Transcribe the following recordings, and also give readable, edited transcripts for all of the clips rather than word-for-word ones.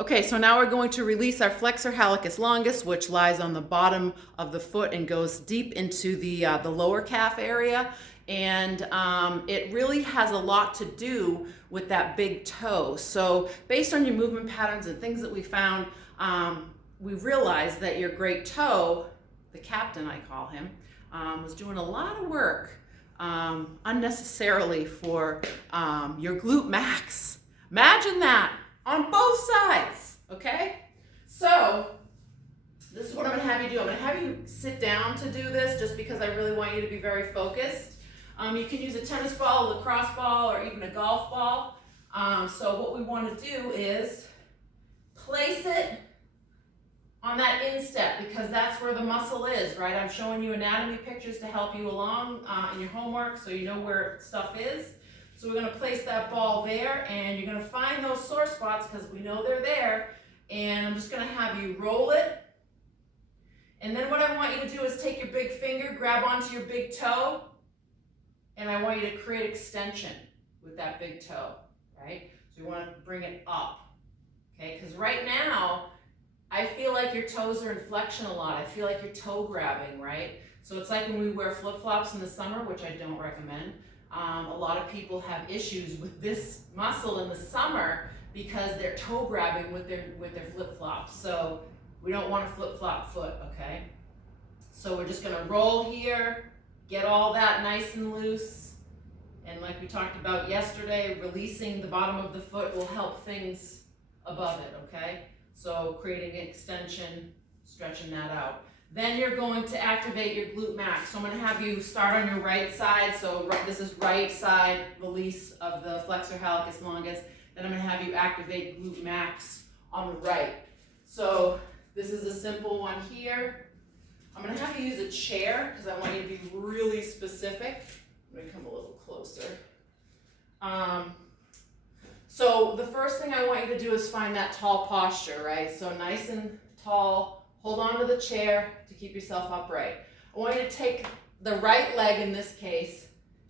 Okay, so now we're going to release our flexor hallicus longus, which lies on the bottom of the foot and goes deep into the lower calf area. And it really has a lot to do with that big toe. So based on your movement patterns and things that we found, we realized that your great toe, the captain I call him, was doing a lot of work unnecessarily for your glute max. Imagine that on both sides, okay? So this is what I'm gonna have you do. I'm gonna have you sit down to do this just because I really want you to be very focused. You can use a tennis ball, a lacrosse ball, or even a golf ball. So what we wanna do is place it on that instep because that's where the muscle is, right? I'm showing you anatomy pictures to help you along in your homework so you know where stuff is. So we're gonna place that ball there and you're gonna find those sore spots because we know they're there. And I'm just gonna have you roll it. And then what I want you to do is take your big finger, grab onto your big toe, and I want you to create extension with that big toe, right? So you wanna bring it up, okay? Because right now, I feel like your toes are in flexion a lot. I feel like you're toe grabbing, right? So it's like when we wear flip-flops in the summer, which I don't recommend. A lot of people have issues with this muscle in the summer because they're toe grabbing with their flip-flops. So we don't want a flip-flop foot, okay? So we're just gonna roll here, get all that nice and loose. And like we talked about yesterday, releasing the bottom of the foot will help things above it, okay? So creating an extension, stretching that out. Then you're going to activate your glute max. So I'm going to have you start on your right side. So this is right side release of the flexor hallicus longus. Then I'm going to have you activate glute max on the right. So this is a simple one here. I'm going to have you use a chair because I want you to be really specific. I'm going to come a little closer. So the first thing I want you to do is find that tall posture, right? So nice and tall. Hold on to the chair to keep yourself upright. I want you to take the right leg in this case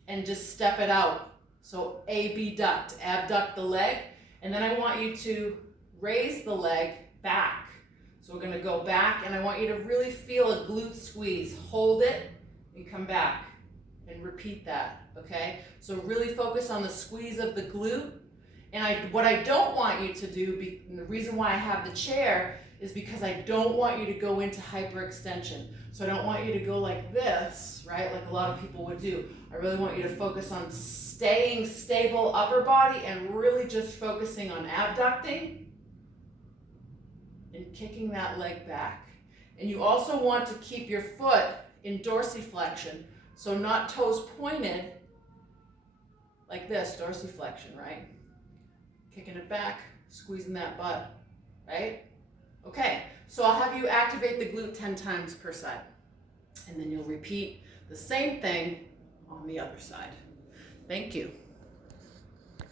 and just step it out. So abduct, abduct the leg. And then I want you to raise the leg back. So we're gonna go back and I want you to really feel a glute squeeze. Hold it and come back and repeat that, okay? So really focus on the squeeze of the glute. And what I don't want you to do, and the reason why I have the chair is because I don't want you to go into hyperextension. So I don't want you to go like this, right? Like a lot of people would do. I really want you to focus on staying stable upper body and really just focusing on abducting and kicking that leg back. And you also want to keep your foot in dorsiflexion. So not toes pointed like this, dorsiflexion, right? Kicking it back, squeezing that butt, right? Okay, so I'll have you activate the glute 10 times per side. And then you'll repeat the same thing on the other side. Thank you.